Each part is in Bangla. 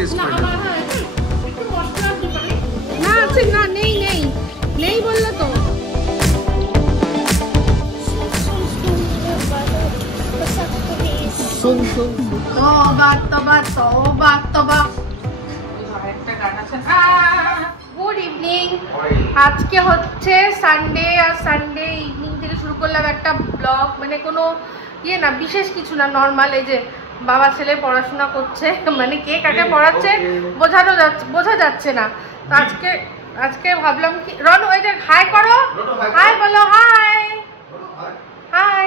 টেস্ট করে না আছে না, নেই নেই নেই বললো তো। Good evening. আজকে হচ্ছে সানডে, আর সানডে ইভিনিং থেকে শুরু করলাম একটা ব্লগ, মানে কোনো ইয়ে না, বিশেষ কিছু না, নর্মাল। এই যে বাবা ছেলে পড়াশোনা করছে, মানে কে কাকে পড়াচ্ছে বোঝা যাচ্ছে না। তো আজকে ভাবলাম কি, রনু ওই যে হাই করো, হাই বলো, হাই হাই।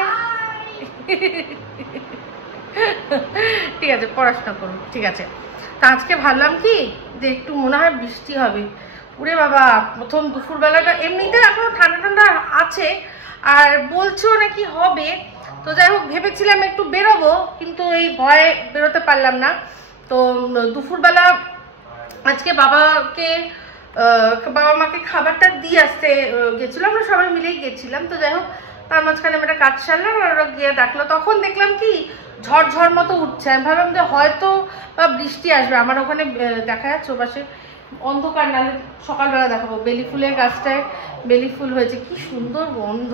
ঠিক আছে, পড়াশোনা করুন, ঠিক আছে। তা আজকে ভাবলাম কি যে একটু মনে হয় বৃষ্টি হবে। ওরে বাবা, প্রথম দুপুরবেলাটা এমনিতে এখনো ঠান্ডা ঠান্ডা আছে, আর বলছেও নাকি হবে। তো যাই হোক, ভেবেছিলাম একটু বেরোবো, কিন্তু এই ভয়ে বেরোতে পারলাম না। তো দুপুরবেলা আজকে বাবা মাকে খাবারটা দিয়ে আসতে গেছিলাম, আমরা সবাই মিলেই গেছিলাম। তো যাই হোক, তার মাঝখানে একটা কাজ সারলাম, আর ওরা গিয়ে দেখলো, তখন দেখলাম কি ঝড় মতো উঠছে। আমি ভাবলাম যে হয়তো বৃষ্টি আসবে। আমার ওখানে দেখা যাচ্ছে ওপাশে অন্ধকার, নাহলে সকালবেলা দেখাবো। বেলি ফুলের গাছটায় বেলি ফুল হয়েছে, কি সুন্দর গন্ধ।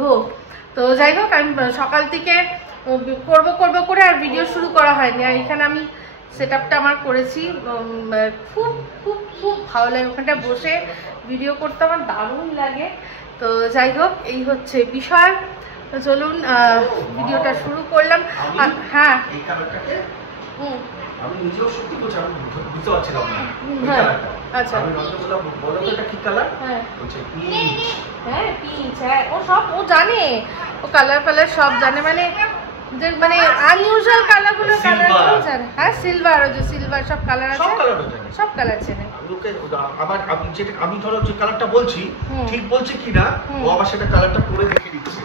তো যাই হোক, আমি সকাল থেকে করবো করে আর ভিডিও শুরু করা হয়নি। আর এখানে আমি সেট আপটা আমার করেছি, খুব খুব খুব ভালো লাগে ওখানটা বসে ভিডিও করতে, আমার দারুণ লাগে। তো যাই হোক, এই হচ্ছে বিষয়। তো চলুন ভিডিওটা শুরু করলাম। হ্যাঁ, আমি নিজেও সত্যি বলছি, আমি বুঝতে পারছিলাম না। আচ্ছা, আমি বললাম বলো তো এটা কি কালার? হ্যাঁ বলছে পিচ। হ্যাঁ পিচ, হ্যাঁ ও জানে, ও কালার সব জানে, মানে যে মানে আনইউজুয়াল কালারগুলো জানে। হ্যাঁ, সিলভার, ওই যে সিলভার সব কালার আছে, সব কালার চেনে। আমি ধরো যে কালারটা বলছি ঠিক বলছি কিনা, ও আবার সেটা কালারটা করে দেখে দিচ্ছে।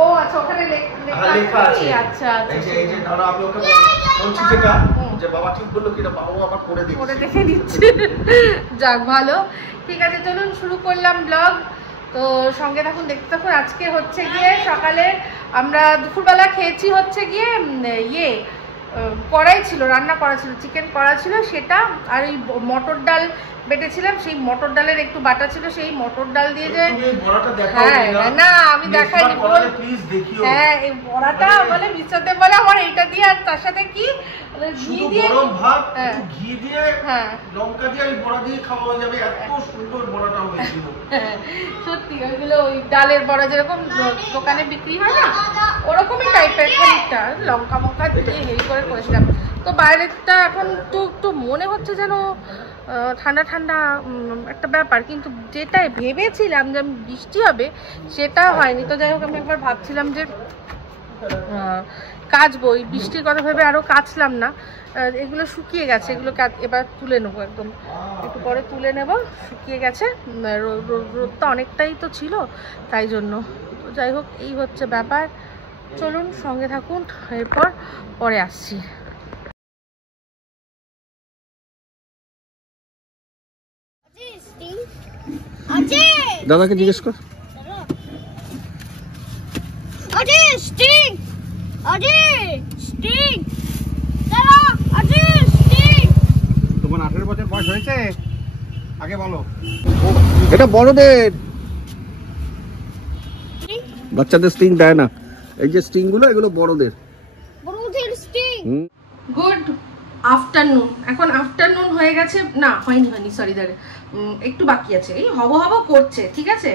ও আচ্ছা, ওখানে লেখা আছে। আচ্ছা, এই যে ধরো আমি ওকে বলছি যেটা, যে বাবা ঠিক বললো কিনা, বাবা আবার করে দেখে দিচ্ছে। যাক, ভালো, ঠিক আছে। চলুন শুরু করলাম ব্লগ। তো সঙ্গে থাকুন, দেখতে থাকুন। আজকে হচ্ছে গিয়ে সকালে আমরা দুপুরবেলা খেয়েছি হচ্ছে গিয়ে কড়াই ছিল, রান্না করা ছিল, চিকেন করা ছিল সেটা, আর এই মটর ডাল বেটেছিলাম, সেই মটর ডালের একটু বাটা ছিল, সেই মটর ডাল দিয়ে যে, হ্যাঁ না আমি দেখাইনি, হ্যাঁ এই বড়াটা বলে মিশাতে বলে আমার এইটা দিয়ে, আর তার সাথে কি ঘি দিয়ে, গরম ভাত একটু ঘি দিয়ে, হ্যাঁ লঙ্কা দিয়ে এই বড়া দিয়ে খাওয়া হয়ে যাবে। এত সুন্দর বড়াটা হয়েছিল, সত্যি। ওইগুলো ওই ডালের বড়া যেরকম দোকানে বিক্রি হয় না, ওরকমই টাইপের, খানিকটা লঙ্কা দিয়ে হেরি করে করেছিলাম। তো বাইরেটা এখন একটু মনে হচ্ছে যেন ঠান্ডা ঠান্ডা একটা ব্যাপার, কিন্তু যেটাই ভেবেছিলাম যে বৃষ্টি হবে সেটা হয়নি। তো যাই হোক, আমি একবার ভাবছিলাম যে কাচবো, এই বৃষ্টির কথা ভেবে আরও কাচলাম না। এগুলো শুকিয়ে গেছে, এগুলো এবার তুলে নেবো, একদম একটু পরে তুলে নেব। শুকিয়ে গেছে, রোদটা অনেকটাই তো ছিল, তাই জন্য। তো যাই হোক, এই হচ্ছে ব্যাপার। চলুন সঙ্গে থাকুন, এরপর পরে আসছি। দাদাকে জিজ্ঞেস কর। তোমার 18 বছর বয়স হয়েছে? আগে বলো। এটা বড়দের, বাচ্চাদের স্টিং দেয় না। এই যে স্টিং গুলো, এগুলো বড়দের স্টিং। Good afternoon. এখন আফটারনুন হয়ে গেছে, না হয়নি, সরি দাঁড়ে, একটু বাকি আছে, এই হব করছে, ঠিক আছে।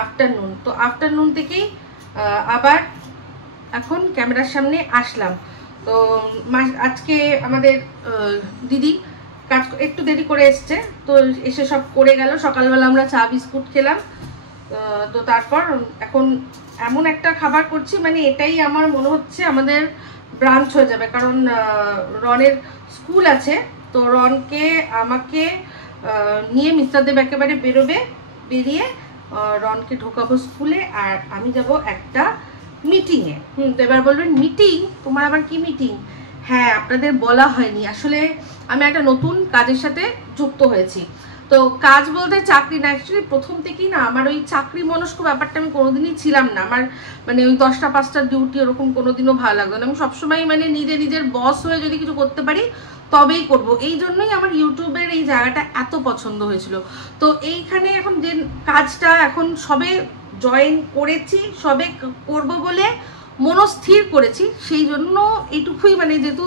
আফটারনুন, তো আফটারনুন থেকেই আবার এখন ক্যামেরার সামনে আসলাম। তো আজকে আমাদের দিদি কাজ একটু দেরি করে এসছে, তো এসে সব করে গেল। সকালবেলা আমরা চা বিস্কুট খেলাম। তো তারপর এখন এমন একটা খাবার করছি, মানে এটাই আমার মনে হচ্ছে আমাদের ব্রাঞ্চ হয়ে যাবে, কারণ রনের স্কুল আছে। তো রনকে আমাকে নিয়ে মিস্টার দেব একেবারে বেরিয়ে রনকে ঢোকাবো স্কুলে, আর আমি যাব একটা মিটিংয়ে। তো এবার বলবেন মিটিং, তোমার আবার কি মিটিং? হ্যাঁ, আপনাদের বলা হয়নি, আসলে আমি একটা নতুন কাজের সাথে যুক্ত হয়েছি। তো কাজ বলতে চাকরি না, অ্যাকচুয়ালি প্রথম থেকেই না আমার ওই চাকরি মনস্ক ব্যাপারটা আমি কোনোদিনই ছিলাম না। আমার মানে ওই 10টা 5টার ডিউটি ওরকম কোনোদিনও ভালো লাগতো না। আমি সবসময় মানে নিজের বস হয়ে যদি কিছু করতে পারি তবেই করব। এই জন্যই আমার ইউটিউবের এই জায়গাটা এত পছন্দ হয়েছিল। তো এইখানে এখন যে কাজটা এখন সবে জয়েন করেছি, সবে করব বলে মনস্থির করেছি, সেই জন্য এইটুকুই, মানে যেহেতু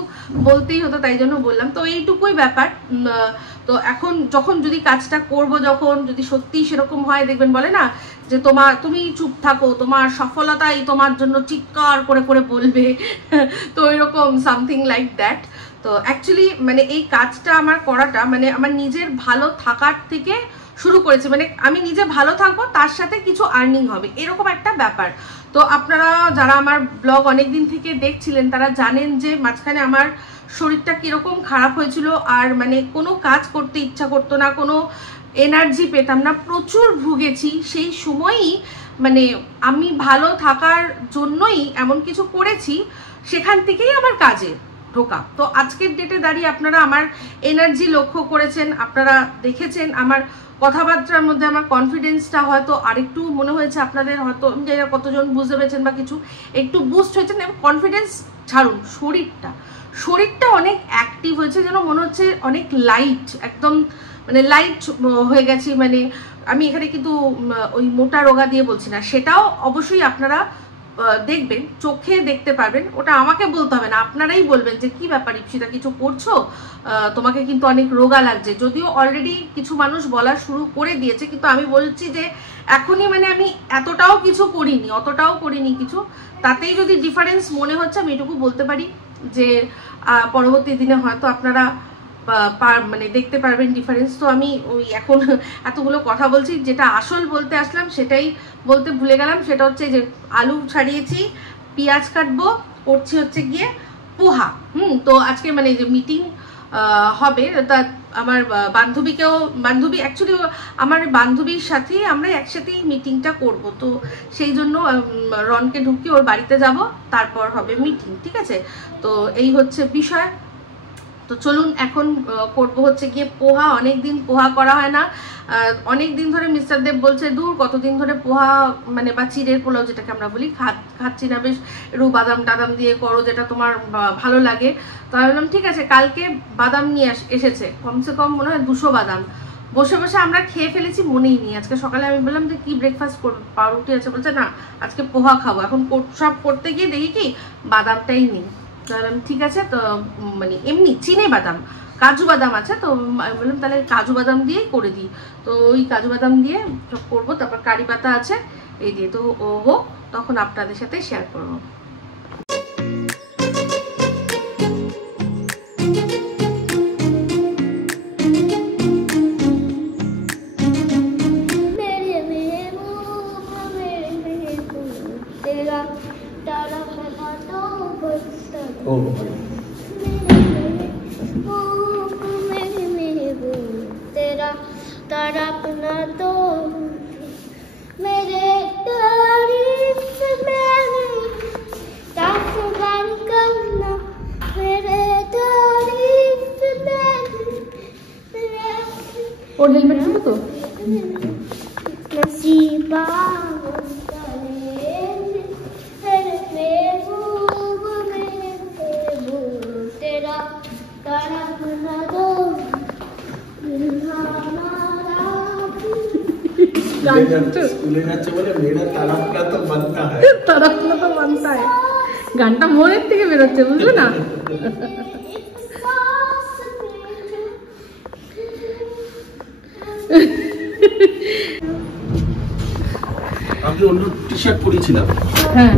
বলতেই হতো তাই জন্য বললাম। তো এইটুকুই ব্যাপার। তো এখন যখন যদি কাজটা করব, যখন যদি সত্যি সেরকম হয়, দেখবেন বলে না যে তুমি চুপ থাকো, তোমার সফলতাই তোমার জন্য চিৎকার করে করে বলবে, তো এরকম সামথিং লাইক দ্যাট। তো অ্যাকচুয়ালি মানে এই কাজটা আমার করাটা মানে আমার নিজের ভালো থাকার থেকে শুরু করেছে, মানে আমি নিজে ভালো থাকবো তার সাথে কিছু আর্নিং হবে, এরকম একটা ব্যাপার। তো আপনারা যারা আমার ব্লগ অনেক দিন থেকে দেখছিলেন তারা জানেন যে মাঝখানে আমার শরীরটা কিরকম খারাপ হয়েছিল, আর মানে কোনো কাজ করতে ইচ্ছা করতো না, কোনো এনার্জি পেতাম না, প্রচুর ভুগেছি। সেই সময়ই মানে আমি ভালো থাকার জন্যই এমন কিছু করেছি, সেখান থেকেই আমার কাজে ঢোকা। তো আজকের ডেটে দাঁড়িয়ে আপনারা আমার এনার্জি লক্ষ্য করেছেন, আপনারা দেখেছেন আমার কথাবার্তার মধ্যে আমার কনফিডেন্সটা হয়তো আরেকটু মনে হয়েছে আপনাদের, হয়তো আমি জানি না কতজন বুঝতে পেরেছেন বা কিছু একটু বুস্ট হয়েছেন। এবং কনফিডেন্স ছাড়ুন, শরীরটা অনেক অ্যাক্টিভ হয়েছে, যেন মনে হচ্ছে অনেক লাইট, একদম মানে লাইট হয়ে গেছি। মানে আমি এখানে কিন্তু ওই মোটা রোগা দিয়ে বলছি না, সেটাও অবশ্যই আপনারা দেখবেন, চোখে দেখতে পারবেন, ওটা আমাকে বলতে হবে না, আপনারাই বলবেন যে কি ব্যাপার ইপসিতা কিছু করছো, তোমাকে কিন্তু অনেক রোগা লাগছে। যদিও অলরেডি কিছু মানুষ বলা শুরু করে দিয়েছে, কিন্তু আমি বলছি যে এখনই মানে আমি এতটাও কিছু করিনি, অতটাও করিনি কিছু, তাতেই যদি ডিফারেন্স মনে হচ্ছে আমি এটুকু বলতে পারি যে পরবর্তী দিনে হয়তো আপনারা মানে দেখতে পারবেন ডিফারেন্স। তো আমি ওই এখন এতগুলো কথা বলছি, যেটা আসল বলতে আসলাম সেটাই বলতে ভুলে গেলাম। সেটা হচ্ছে যে আলু ছাড়িয়েছি, পেঁয়াজ কাটবো, করছি হচ্ছে গিয়ে পোহা। তো আজকে মানে যে মিটিং হবে, তা আমার বান্ধবী অ্যাকচুয়ালি আমার বান্ধবীর সাথেই আমরা একসাথেই মিটিংটা করব। তো সেই জন্য রনকে ঢুকিয়ে ওর বাড়িতে যাব, তারপর হবে মিটিং, ঠিক আছে? তো এই হচ্ছে বিষয়। তো চলুন এখন করব হচ্ছে গিয়ে পোহা। অনেকদিন পোহা করা হয় না, অনেকদিন ধরে মিস্টার দেব বলছে দূর কতদিন ধরে পোহা মানে বা চিড়ের পোলাও যেটাকে আমরা বলি খাচ্ছি না, বেশ একটু বাদাম টাদাম দিয়ে করো যেটা তোমার ভালো লাগে। তো আমি বললাম ঠিক আছে, কালকে বাদাম নিয়ে এসেছে, কমসে কম মনে হয় 200 বাদাম, বসে বসে আমরা খেয়ে ফেলেছি, মনেই নেই। আজকে সকালে আমি বললাম যে কি ব্রেকফাস্ট করবো, পাউরুটি আছে, বলছে না আজকে পোহা খাবো। এখন সব করতে গিয়ে দেখি কি বাদামটাই নেই। ঠিক আছে, তো মানে এমনি চিনে বাদাম, কাজু বাদাম আছে, তো আমি বললাম তাহলে কাজু বাদাম দিয়েই করে দিই। তো ওই কাজু বাদাম দিয়ে সব করবো, তারপর কারি পাতা আছে এই দিয়ে, তো ও হোক তখন আপনাদের সাথে শেয়ার করবো। ওর হেলমেট ছিল তো? গানটা মনের থেকে বেরোচ্ছে, বুঝলে না? আমি অন্য টি শার্ট পরেছিলাম, হ্যাঁ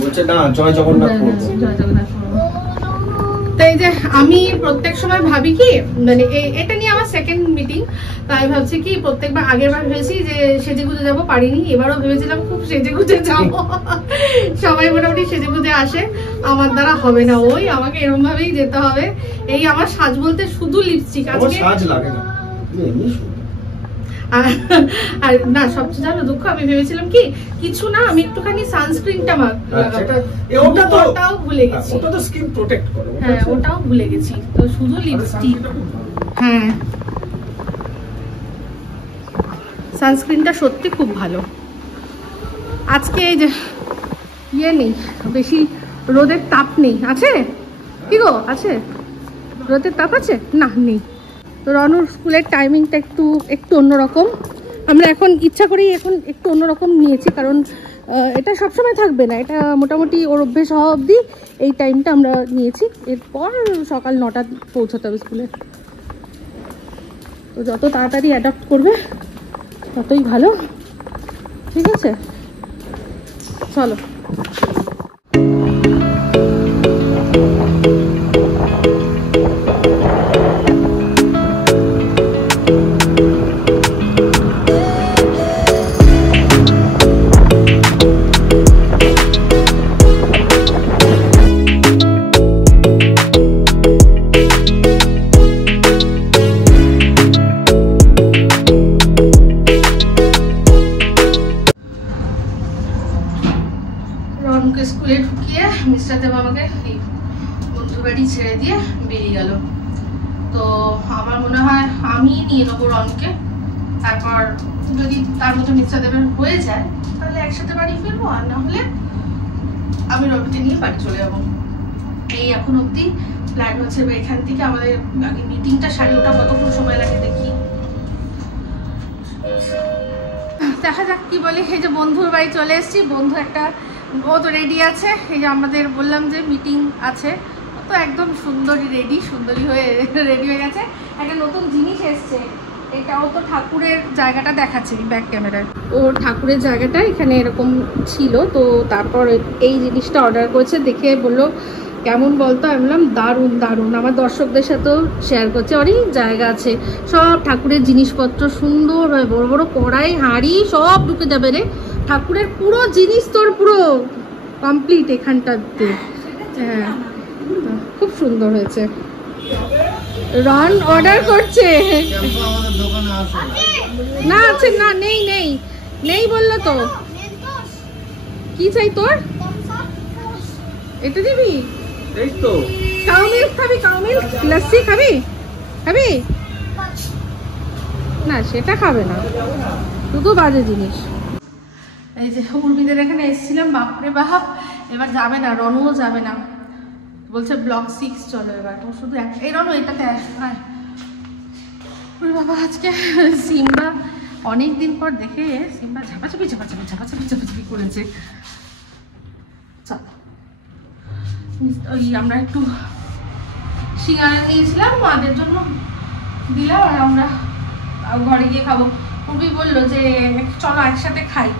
বলছে না জয় জগন্নাথ পরবো। জয় জগন্নাথ। তো এই যে আমি প্রত্যেক সময় ভাবি কি মানে এটা নিয়ে আমার সেকেন্ড মিটিং, তাই ভাবছি কি প্রত্যেকবার আগের বার ভেবেছি যে সেজে গুজে যাবো, পারিনি। এবারও ভেবেছিলাম খুব সেজে গুজে যাবো, সবাই মোটামুটি সেজে গুজে আসে, আমার দ্বারা হবে না, ওই আমাকে এরকম ভাবেই যেতে হবে। এই আমার সাজ বলতে শুধু লিপস্টিক, আজকে সাজ লাগে না। আর না সবচেয়ে জানো দুঃখ, আমি ভেবেছিলাম কি কিছু না আমি একটুখানি সানস্ক্রিনটা ওটাও ভুলে গেছি। ওটা তো স্কিন প্রোটেক্ট করে, হ্যাঁ ওটাও ভুলে গেছি, তো শুধু লিপস্টিক। হ্যাঁ সানস্ক্রিনটা সত্যি খুব ভালো। আজকে এই যে ইয়ে নেই, বেশি রোদের তাপ নেই, আছে কি গো, আছে রোদের তাপ আছে না, নেই। তো রনুর স্কুলের টাইমিংটা একটু অন্যরকম। আমরা এখন ইচ্ছা করেই এখন একটু অন্যরকম নিয়েছি, কারণ এটা সবসময় থাকবে না, এটা মোটামুটি ওর অভ্যেস হওয়া অবধি এই টাইমটা আমরা নিয়েছি। এরপর সকাল 9টা পৌঁছতে হবে স্কুলে। তো যত তাড়াতাড়ি অ্যাডাপ্ট করবে ততই ভালো, ঠিক আছে? চলো। স্কুলে ঢুকিয়ে মিস্টার দেব আমাকে এই বন্ধুর বাড়ি ছেড়ে দিয়ে বেরিয়ে গেল। তো আমার মনে হয় আমি নিয়ে নেবো রনকে, তারপর যদি তার মতো মিস্টার দেবের হয়ে যায় তাহলে একসাথে বাড়ি ফিরবো, আর না হলে আমি রবিকে নিয়ে বাড়ি চলে যাবো। এই এখন অব্দি প্ল্যান হচ্ছে। এখান থেকে আমাদের আগে মিটিংটা সাড়ে ওটা কতক্ষণ সময় লাগে দেখি, দেখা যাক কি বলে। এই যে বন্ধুর বাড়ি চলে এসেছি, বন্ধু একটা ও তো রেডি আছে। এই যে আমাদের বললাম যে মিটিং আছে, তো একদম সুন্দরী হয়ে রেডি হয়ে গেছে। একটা নতুন জিনিস এসছে, এটাও তো ঠাকুরের জায়গাটা দেখাচ্ছে ব্যাক ক্যামেরায়। ও ঠাকুরের জায়গাটা এখানে এরকম ছিল, তো তারপর এই জিনিসটা অর্ডার করেছে। দেখে বললো কেমন বলতো, আমি বললাম দারুণ। আমার দর্শকদের সাথেও শেয়ার করছে, অনেক জায়গা আছে, সব ঠাকুরের জিনিসপত্র সুন্দর, বড় বড় কড়াই হাঁড়ি সব ঢুকে যাবে রে। ঠাকুরের পুরো জিনিস তোর পুরো কমপ্লিট এখানটাতে। হ্যাঁ, খুব সুন্দর হয়েছে। রন অর্ডার করছে না, আছে না, নেই বললো তো। কি চাই তোর? এটা দিবি? কাউ মিল্ক খাবি? কাউ মিল্ক লস্যি খাবি? না, সেটা খাবে না, শুধু বাজে জিনিস। এই যে উর্মিদের এখানে এসেছিলাম, বাপরে বাপ, এবার যাবে না, রনুও যাবে না, বলছে ব্লক 6 চলো এবার। ও শুধু এই রনু এটাতে আসবে। বাবা, আজকে সিম্বা অনেকদিন পর দেখে সিম্বা ঝাপাঝাপি করেছে। চলো, ওই আমরা একটু সিঙ্গারা নিয়েছিলাম, মাদের জন্য দিলাম, আর আমরা ঘরে গিয়ে খাবো। উর্মি বললো যে চলো একসাথে খাই,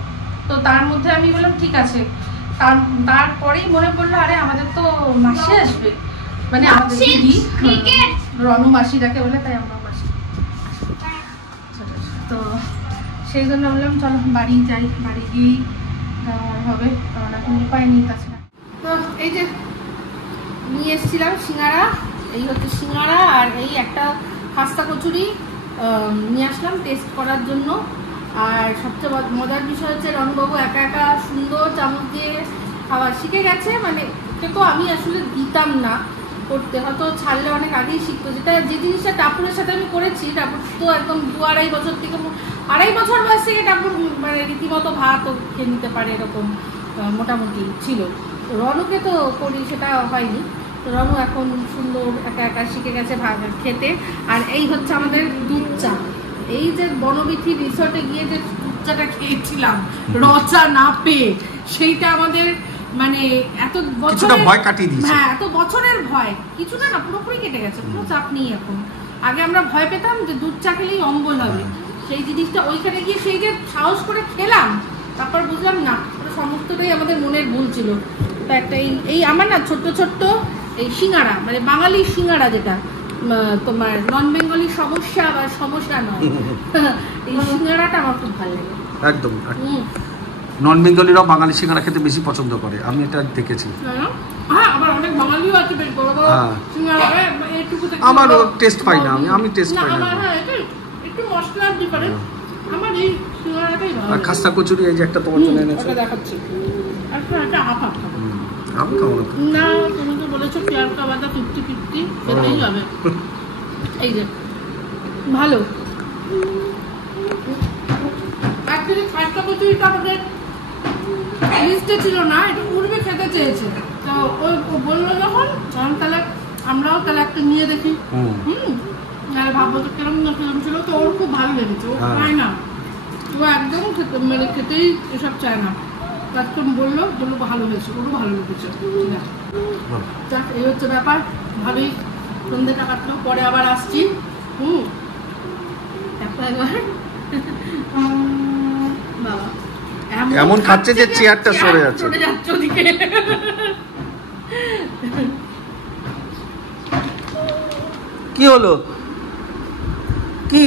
তো তার মধ্যে আমি বললাম ঠিক আছে। তারপরেই মনে পড়লো, আরে আমাদের তো মাসি আসবে, মানে আমাদের দিদি রনু মাসি ডাকে বলে, তাই আমরা মাসি। তো সেই জন্য বললাম চলো বাড়ি যাই, বাড়ি গিয়েই হবে, কারণ এখন উপায় নেই তাছাড়া। তো এই যে নিয়ে এসেছিলাম সিঙ্গারা, এই হচ্ছে সিঙ্গারা, আর এই একটা খাস্তা কচুরি নিয়ে আসলাম টেস্ট করার জন্য। আর সবচেয়ে মজার বিষয় হচ্ছে রনবাবু একা সুন্দর চামচ দিয়ে খাবার শিখে গেছে। মানে ওকে তো আমি আসলে দিতাম না করতে, হয়তো ছাড়লে অনেক আগেই শিখতো। যে জিনিসটা টাপুরের সাথে আমি করেছি, টাপুর তো একদম 2-2.5 বছর থেকে, 2.5 বছর বয়স থেকে টাপুর মানে রীতিমতো ভাতও খেয়ে নিতে পারে, এরকম মোটামুটি ছিল। রনুকে তো করি, সেটা হয়নি। তো রনু এখন সুন্দর একা শিখে গেছে ভাত খেতে। আর এই হচ্ছে আমাদের দুধ চা। এই যে বনবিথি রিসর্টে গিয়ে যে দুধ চাটা খেয়েছিলাম রচা না পেয়ে, সেইটা আমাদের মানে এত বছরের ভয় কাটিয়ে দিয়েছে। হ্যাঁ, এত বছরের ভয় কিছুটা না, পুরোপুরি কেটে গেছে, কোনো চাপ নেই এখন। আগে আমরা ভয় পেতাম যে দুধ চা খেলেই অম্বল হবে, সেই জিনিসটা ওইখানে গিয়ে সেই যে সাহস করে খেলাম, তারপর বুঝলাম না, সমস্তটাই আমাদের মনের ভুল ছিল। তা একটা এই আমার না ছোট্ট এই সিঙ্গারা, মানে বাঙালি সিঙ্গারা, যেটা তোমার নন বেঙ্গলি সমস্যা বা সমস্যা নয়, এই সিঙ্গারাটা আমার খুব ভালো লাগে একদম। নন বেঙ্গলিরাও বাঙালি সিঙ্গারা খেতে বেশি পছন্দ করে, আমি এটা দেখেছি। হ্যাঁ, আবার অনেক বাঙালিও আছে বেশ বড় বড় সিঙ্গারা, এইটুকু আমার টেস্ট পাই না, আমি টেস্ট পাই না। হ্যাঁ, একটু মশলার ডিফারেন্স, আমার এই সিঙ্গারাটাই ভালো। আর খাস্তা কচুরি এই যে একটা তোমার জন্য এনেছি, এটা দেখাচ্ছি। আচ্ছা, এটা আপা আমি খাবো না, তুমি তো বলেছো পেয়ার কা বাদা 50-50 খেতেই হবে। এই যে ভালো মিষ্টিটা আমাদের লিস্টে ছিল না, এটা উর্বি খেতে চেয়েছে, তো ওই বললো যখন তাহলে আমরাও তাহলে একটা নিয়ে দেখি। ভাববো তো কিরম না কিরম ছিল, তো ওর খুব ভালো লেগেছে, ও খায় না, ও একদম মানে খেতেই এসব চায় না। একদম বললো ভালো হয়েছে, ওরও ভালো লেগেছে। যাক, এই হচ্ছে ব্যাপার। ভালোই সন্ধ্যেটা কাটলো, পরে আবার আসছি। বাবা এমন খাচ্ছে যে চেয়ারটা সরে যাচ্ছে। ওদিকে কি হলো? কি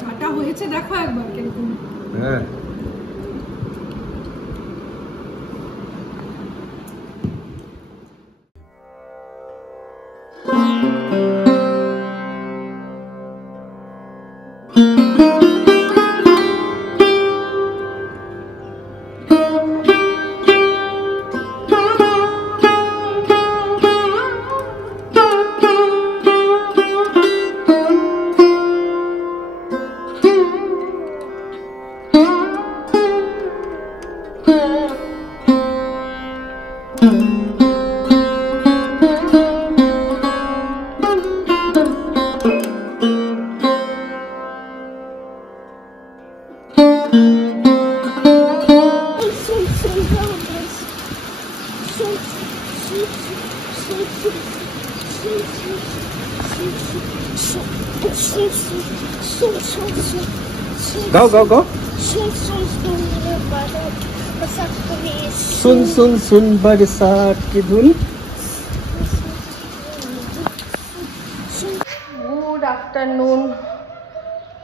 চাটা হয়েছে দেখো একবার কিরকম। হ্যাঁ, गाओ गाओ गाओ। सुन सुन सुन बरसात की धुन। Good afternoon.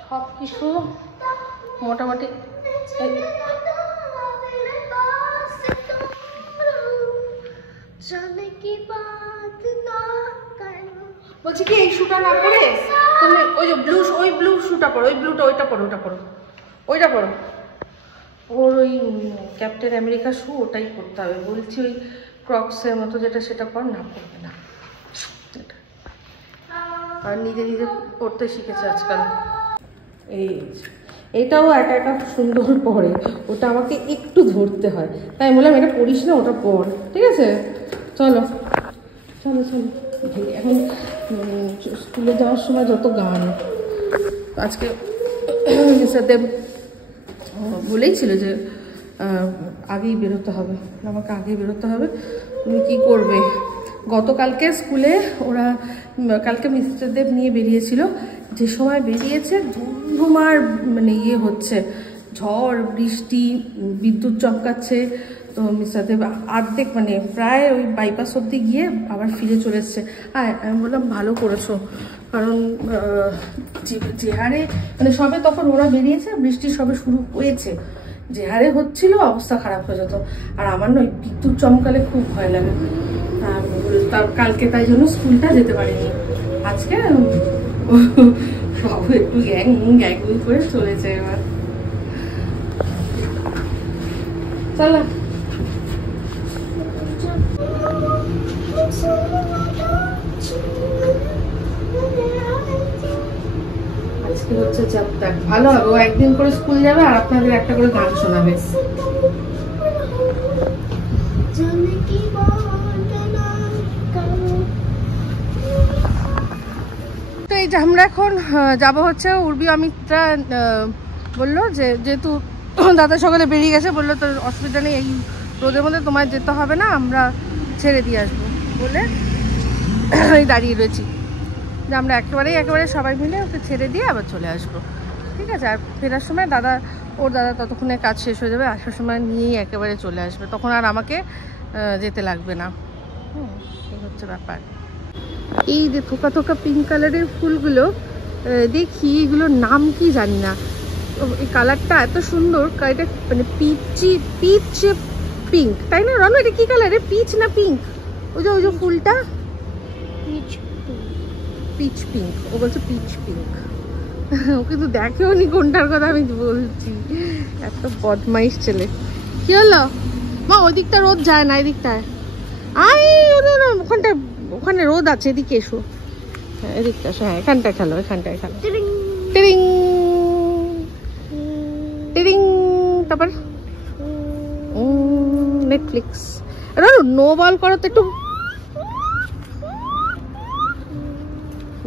সব কিছু মোটামুটি বলছি কি, এই শুটা না পরে তুমি ওই যে ব্লু শুটা পরো, ওইটা পরো। ওর ওই ক্যাপ্টেন আমেরিকা শু ওটাই পরতে হবে বলছি, ওই ক্রক্সের মতো যেটা, সেটা পর না, পরবে না। আর নিজে পড়তে শিখেছে আজকাল। এটাও একা একা সুন্দর পরে, ওটা আমাকে একটু ধরতে হয়, তাই বললাম এটা পড়িস না, ওটা পর, ঠিক আছে? চলো এখন স্কুলে যাওয়ার সময় যত গান। আজকে সাথে বলেই ছিল যে আগেই বেরোতে হবে, আমাকে আগেই বেরোতে হবে। তুমি কী করবে? গতকালকে স্কুলে ওরা কালকে মিস্টার দেব নিয়ে বেরিয়েছিল, যে সময় বেরিয়েছে ধুমধুমার মানে হচ্ছে, ঝড় বৃষ্টি, বিদ্যুৎ চমকাচ্ছে। তো মিস্টার দেব অর্ধেক মানে প্রায় ওই বাইপাস অব্দি গিয়ে আবার ফিরে চলে এসছে। আমি বললাম ভালো করেছো, কারণ যে হারে মানে সবে তখন ওরা বেরিয়েছে, বৃষ্টি সবে শুরু হয়েছে, যে হারে হচ্ছিল অবস্থা খারাপ হয়ে যেত। আর আমার নয় বিদ্যুৎ চমকালে খুব ভয় লাগে, কালকে তাই জন্য স্কুলটা যেতে পারিনি। আজকে বাবু একটু গ্যাং করে চলেছে। এবার চলো, আজকে হচ্ছে যাত্রা, ভালো হবে। ও একদিন করে স্কুল যাবে আর আপনাদের একটা করে গান শোনাবে। তো এই যে আমরা এখন যাব হচ্ছে, উর্বি অমিতরা বললো যে যেহেতু দাদা সকালে বেরিয়ে গেছে, বললো তোর অসুবিধা নেই, এই রোদের মধ্যে তোমার যেতে হবে না, আমরা ছেড়ে দিয়ে আসবো বলে দাঁড়িয়ে রয়েছি, যে আমরা একেবারে সবাই মিলে ওকে ছেড়ে দিয়ে আবার চলে আসবো, ঠিক আছে? আর ফেরার সময় ওর দাদা ততক্ষণে কাজ শেষ হয়ে যাবে, আসার সময় নিয়েই একেবারে চলে আসবে, তখন আর আমাকে যেতে লাগবে না। এই হচ্ছে ব্যাপার। এই যে থোকা পিঙ্ক কালারের ফুলগুলো দেখি, এগুলোর নাম কি জানি না, এই কালারটা এত সুন্দর, এটা মানে পিচ পিঙ্ক, তাই না রনো? এটা কি কালার? পিচ না পিঙ্ক? ওই যে ফুলটা পিচ পিঙ্ক, ও বলছে পিচ পিঙ্ক। ও কিন্তু দেখেও নি কোনটার কথা আমি বলছি, এত বদমাইশ ছেলে। কি হলো মা? ওই দিকটা রোদ যায় না, এই দিকটায় ওখানটা ওখানে রোদ আছে, এদিকে এসো। হ্যাঁ এদিকটা আসো, হ্যাঁ এখানটায় খেলো, এখানটায় খেলো। টিরিং টিরিং। তারপর নেটফ্লিক্স। নো বল করো তো একটু,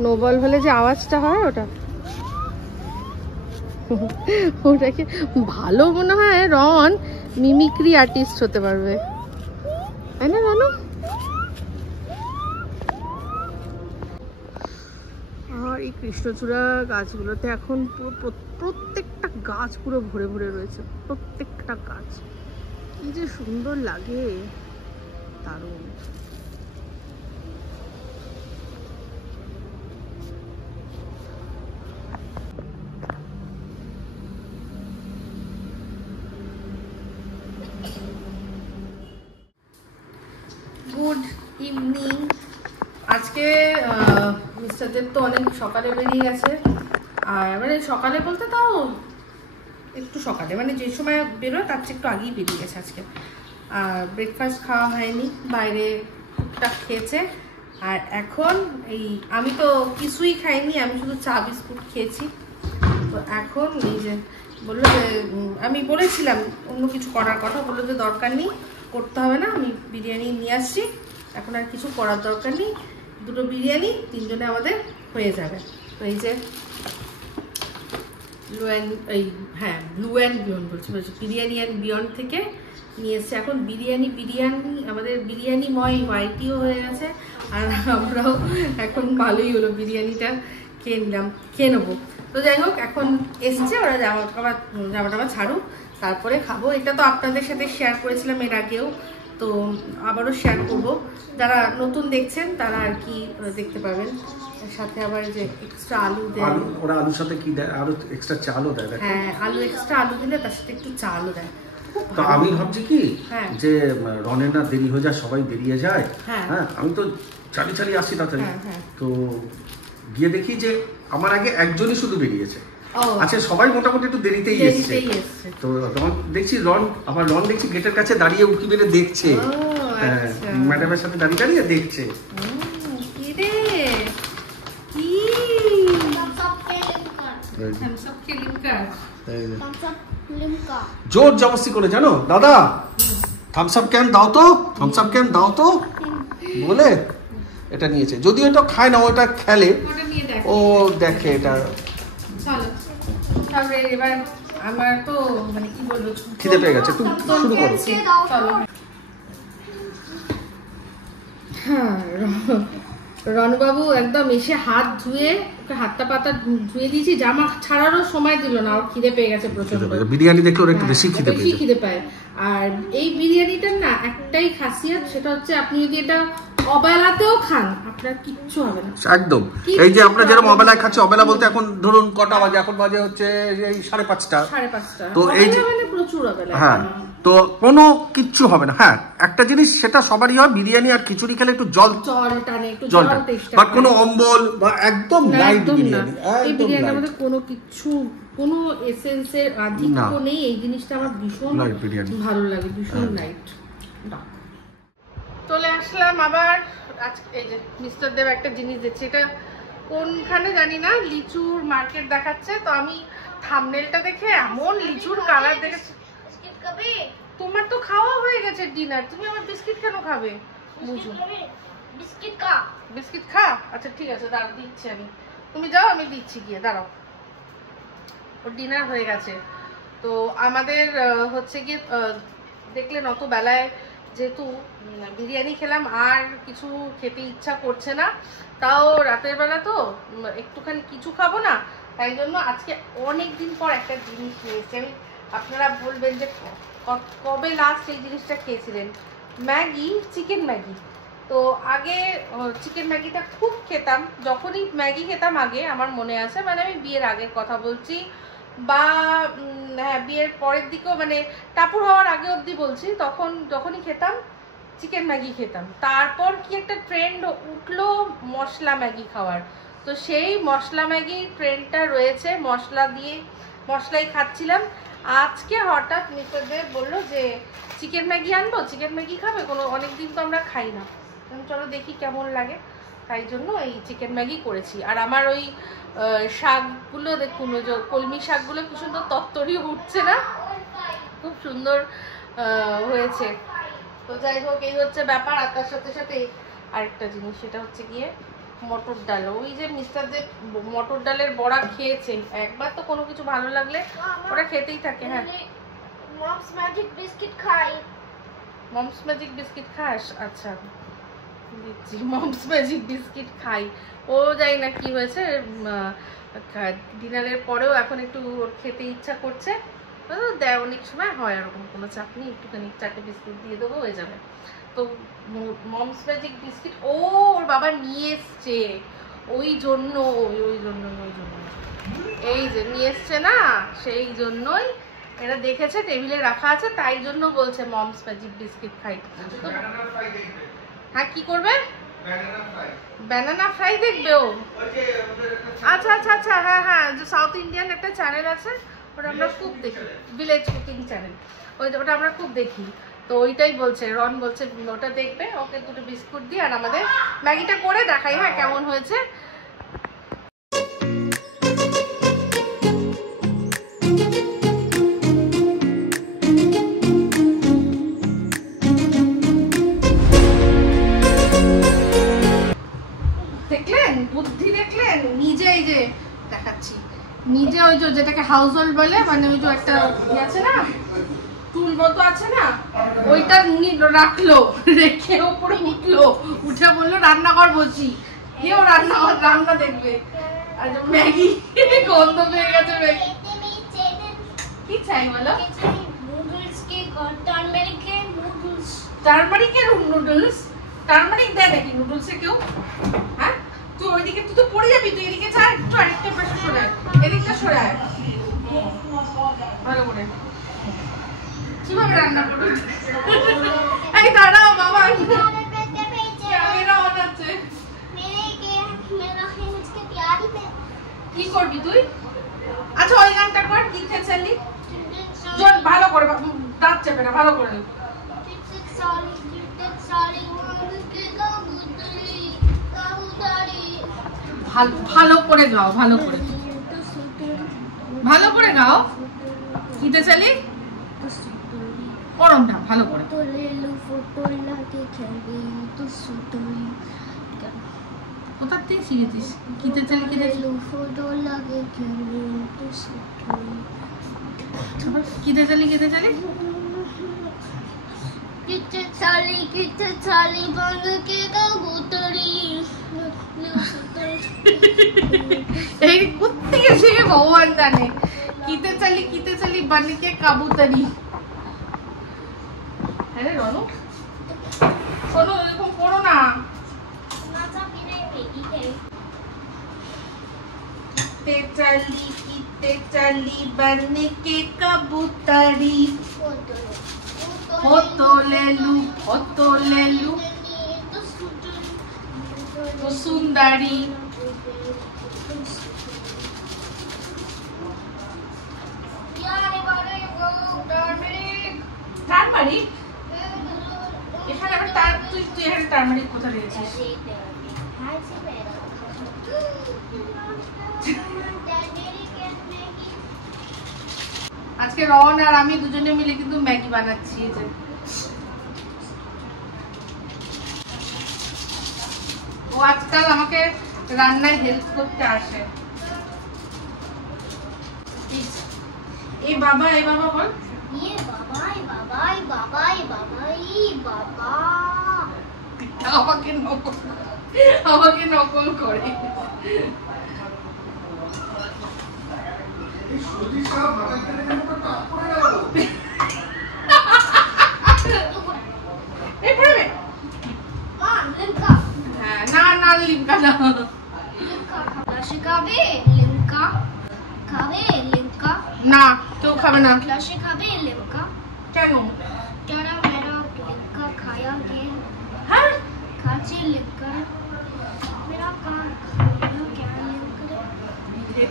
নো বল হলে যে আওয়াজটা হয় ওটা, ওটাকে ভালো মনে হয় রন মিমিক্রি আর্টিস্ট হতে পারবে, তাই না রানু? আর এই কৃষ্ণচূড়া গাছগুলোতে এখন পুরো প্রত্যেকটা গাছ পুরো ভরে ভরে রয়েছে, প্রত্যেকটা গাছ কি যে সুন্দর লাগে, দারুণ। Good evening. আজকে মিস্টার দেব তো অনেক সকালে বেরিয়ে গেছে, আর মানে সকালে বলতে তাও একটু সকালে, মানে যে সময় বেরোয় তার চেয়ে একটু আগেই বেরিয়ে গেছে আজকে। আর ব্রেকফাস্ট খাওয়া হয়নি, বাইরে টুকটাক খেয়েছে। আর এখন এই আমি তো কিছুই খাইনি, আমি শুধু চা বিস্কুট খেয়েছি। তো এখন এই যে বললো যে, আমি বলেছিলাম অন্য কিছু করার কথা, বললো যে দরকার নেই, করতে হবে না, আমি বিরিয়ানি নিয়ে আসছি, এখন আর কিছু করার দরকার নেই, দুটো বিরিয়ানি তিনজনে আমাদের হয়ে যাবে। তো এই যে ব্লু অ্যান্ড বিয়ন্ড বলছি, বিরিয়ানি অ্যান্ড বিয়ন্ড থেকে নিয়ে এসছে। এখন বিরিয়ানি আমাদের বিরিয়ানিময় হোয়াইটিও হয়ে গেছে, আর আমরাও এখন ভালোই হলো, বিরিয়ানিটা খেয়ে নেবো। তো যাই হোক, এখন এসছে, ওরা জামা টামা ছাড়ুক, তারপরে খাবো। এটা তো আপনাদের সাথে শেয়ার করেছিলাম এর আগেও, তো আবারও শেয়ার করবো। যারা নতুন দেখছেন তারা আর কি দেখতে পাবেন। সাথে আবার যে এক্সট্রা আলু দেয়, ওরা আলুর সাথে কি দেয়, আরো এক্সট্রা চালও দেয়। হ্যাঁ আলু এক্সট্রা আলু দিলে তার সাথে একটু চালও দেয়। তো আমি ভাবছি কি যে রনের না দেরি হয়ে যায়, সবাই বেরিয়ে যায়, হ্যাঁ আমি তো চালিয়ে আসছি তাড়াতাড়ি। তো গিয়ে দেখি যে আমার আগে একজনই শুধু বেরিয়েছে, আচ্ছা সবাই মোটামুটি একটু দেরিতেই এসছে। তো দেখছি রন দেখছি গেটের কাছে দাঁড়িয়ে উকি মেরে দেখছে, ম্যাডামের সাথে দাঁড়িয়ে দেখছে। জোর জবরদস্তি করে, জানো দাদা থামস আপ ক্যান দাও তো, থামস আপ ক্যান দাও তো বলে এটা নিয়েছে। যদিও এটা খায় না, ওটা খেলে, ও দেখে এটা। এবার আমার তো মানে কি বলবো, খিদে পেয়ে গেছে, তুমি শুরু করো। হ্যাঁ রণবাবু একদম এসে হাত ধুয়ে, ওকে হাতটা পাতা ধুয়ে দিয়েছি, জামা ছাড়ারও সময় দিল না, ওর খিদে পেয়ে গেছে প্রচন্ড। বিরিয়ানি দেখলে ওর একটু বেশি খিদে পায়। আর এই বিরিয়ানিটার না একটাই খাসিয়ত, সেটা হচ্ছে আপনি যদি এটা অবেলাতেও খান আপনার কিচ্ছু হবে না একদম। এই যে আমরা যেরকম অবেলায় খাচ্ছি, অবেলা বলতে এখন ধরুন কটা বাজে, এখন বাজে হচ্ছে এই 5:30। তো এই যে প্রচুর অবেলা, হ্যাঁ, তো কোনো কিচ্ছু হবে না। হ্যাঁ একটা জিনিস সেটা সবারই হয়, বিরিয়ানি আর খিচুড়ি খেলে একটু জল টানে, বাট কোনো অম্বল বা একদম লাইট বিরিয়ানি। এই বিরিয়ানির মধ্যে কোনো কিচ্ছু, কোনো এসেন্সের আধিক্য নেই, এই জিনিসটা আমার ভীষণ ভালো লাগে, ভীষণ লাইট। চলে আসলাম আবার আজকে, এই যে মিস্টার দেব একটা জিনিস দিচ্ছে, এটা কোনখানে জানি না, লিচুর মার্কেট দেখাচ্ছে। তো আমি থাম্বনেলটা দেখে এমন লিচুর কালার দেখেছি। তোমার তো খাওয়া হয়ে গেছে ডিনার, তুমি আবার বিস্কিট কেন খাবে? বুঝো বিস্কিট খা, আচ্ছা ঠিক আছে দাঁড়াও দিচ্ছি আমি, তুমি যাও আমি দিচ্ছি গিয়ে, দাঁড়াও। ওর ডিনার হয়ে গেছে। তো আমাদের হচ্ছে গিয়ে দেখলেন অত বেলায় যেহেতু বিরিয়ানি খেলাম, আর কিছু খেতে ইচ্ছা করছে না, তাও রাতের বেলা তো একটুখানি কিছু খাবো না, তাই জন্য আজকে অনেক দিন পর একটা জিনিস নিয়েছি আমি। আপনারা বলবেন যে কবে লাস্ট এই জিনিসটা খেয়েছিলেন? Maggi, chicken Maggi. তো আগে চিকেন ম্যাগিটা খুব খেতাম, যখনই ম্যাগি খেতাম আগে, আমার মনে আছে, মানে আমি বিয়ের আগের কথা বলছি, বা হ্যাঁ বিয়ের পরের দিকেও, মানে টাপুর হওয়ার আগে অবধি বলছি, যখনই খেতাম চিকেন ম্যাগি খেতাম। তারপর কি একটা ট্রেন্ড উঠলো মশলা ম্যাগি খাওয়ার, তো সেই মশলা ম্যাগি ট্রেন্ডটা রয়েছে, মশলাই খাচ্ছিলাম। আজকে হঠাৎ মিস্টার দেব বললো যে চিকেন ম্যাগি আনবো, চিকেন ম্যাগি খাবে, অনেকদিন তো আমরা খাই না। চলো দেখি কেমন লাগে, তাই জন্য এই চিকেন ম্যাগি করেছি। আর আমার ওই শাকগুলো দেখুন, ওই যে কলমি শাকগুলো কি সুন্দর তরতরি উঠছে না, খুব সুন্দর হয়েছে। তো যাই হোক, এই হচ্ছে ব্যাপার। আর তার সাথে সাথে আরেকটা জিনিস, সেটা হচ্ছে গিয়ে মটর ডাল। ওই যে মিস্টারদের মটর ডালের বড়া খেয়েছে একবার, তো কোনো কিছু ভালো লাগলে ওরা খেতেই থাকে। হ্যাঁ, মমস ম্যাজিক বিস্কিট খাই। মমস ম্যাজিক বিস্কিট খাস? আচ্ছা দিচ্ছি, মমস ম্যাজিক বিস্কিট খাই। ও জানি না কি হয়েছে, ডিনারের পরেও এখন একটু খেতে ইচ্ছা করছে। দেয়, অনেক সময় হয় এরকম, কোনো চাপ নেই, একটুখানি 4টে বিস্কুট দিয়ে দেবো, হয়ে যাবে। তো মমস ম্যাজিক বিস্কিট ওর বাবা নিয়ে এসছে, ওই জন্য এই যে নিয়ে এসছে না, সেই জন্যই এটা দেখেছে টেবিলে রাখা আছে, তাই জন্য বলছে মমস ম্যাজিক বিস্কিট খাই। হ্যাঁ, কি করবে? ব্যানানা ফ্রাই দেখবে ও? আচ্ছা আচ্ছা আচ্ছা, হ্যাঁ হ্যাঁ, যে সাউথ ইন্ডিয়ান একটা চ্যানেল আছে, ওটা আমরা খুব দেখি, ভিলেজ কুকিং চ্যানেল, ওটা আমরা খুব দেখি। তো ওইটাই বলছে, রন বলছে ওটা দেখবে, ওকে 2টো বিস্কুট দিয়ে। আর আমাদের ম্যাগিটা করে দেখাই, হ্যাঁ কেমন হয়েছে। দেখলেন বুদ্ধি, দেখলেন নিজে, এই যে দেখাচ্ছি নিজে, ওই যে যেটাকে হাউস হোল্ড বলে, মানে ওই যে একটা আছে না, টুল মতো আছে না, ওইটা রাখলো, রেখে ওপরে উঠলো, উঠে বললো রান্নাঘর বসি, কেউ রান্না দেখবে। আর ম্যাগি গন্ধ পেয়ে গেছে, ম্যাগি কি চাই বলো? টারমারিকের নুডলস? টারমারিক দেয় নাকি নুডলসে কেউ? হ্যাঁ, তুই ওইদিকে, তুই তো পড়ে যাবি, তুই এদিকে যা, একটু আরেকটা পাশে সরায়, এদিকটা সরায় ভালো করে। কিভাবে রান্না করবে? এই দাঁড়াও বাবা, ক্যামেরা অন আছে। কি করবি তুই? আচ্ছা ওই গানটা কর, কিথে চলি, ভালো করে, দাঁত চেপে না, ভালো করে ভালো করে গাও, ভালো করে গাও। কিতে চলি করমটা ভালো করে। কোথা থেকে শিখেছিস? কিতে চলি, কিতে চলি, কিতে চলি, কিতে চলি, किते चाली बंद के कबूतरी। এই কুত্তিকে শিখে ভগবান জানে। কিতে চলি বন কে কাবুতরি। আরে রনু শোনো, এরকম করো না। किते चली बन के कबूतरी, हो तो ले लू तो सुंदरी। টারমারিক এখানে আবার তার, তুই এখানে টারমারিক কোথা দিয়েছিস? আজকে রন আর আমি দুজনে মিলে কিন্তু ম্যাগি বানাচ্ছি। যে ও আজকাল আমাকে রান্নায় হেল্প করতে আসে। এই বাবা বল, আমাকে নকল করে। না লিমকা না, না কেউ খাবে না। কেন? হ্যাঁ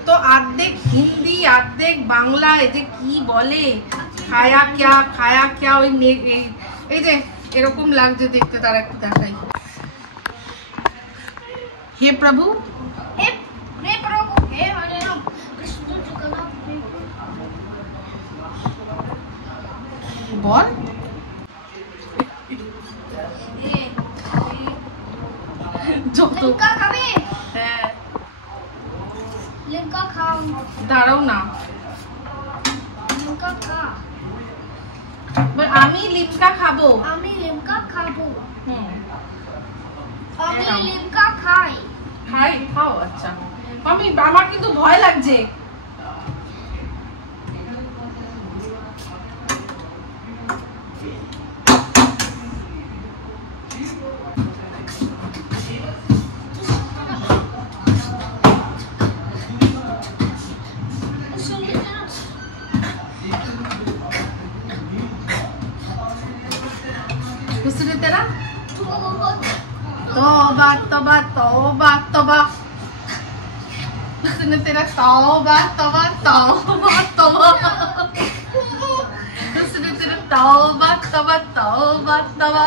তো আর্ধেক হিন্দি আর্ধেক বাংলা, এই যে কি বলে খায়া ক্যা, ওই এই যে এরকম লাগছে দেখতে, তার একটু দেখাই। हे प्रभु हे प्रभु हे हरे राम कृष्ण जगन्नाथ बोल लिमका खाबे लिमका खाओ দাঁড়াও না लिमका खा আমি লিমকা খাবো আমি লিমকা খাবো হুম আমি লিমকা খাই খাই খাও আচ্ছা আমি আমার কিন্তু ভয় লাগছে दूसरी तरह तौबा तौबा तौबा तौबा उसने तेरा तौबा तौबा तौबा तौबा उसने तेरा तौबा तौबा तौबा तौबा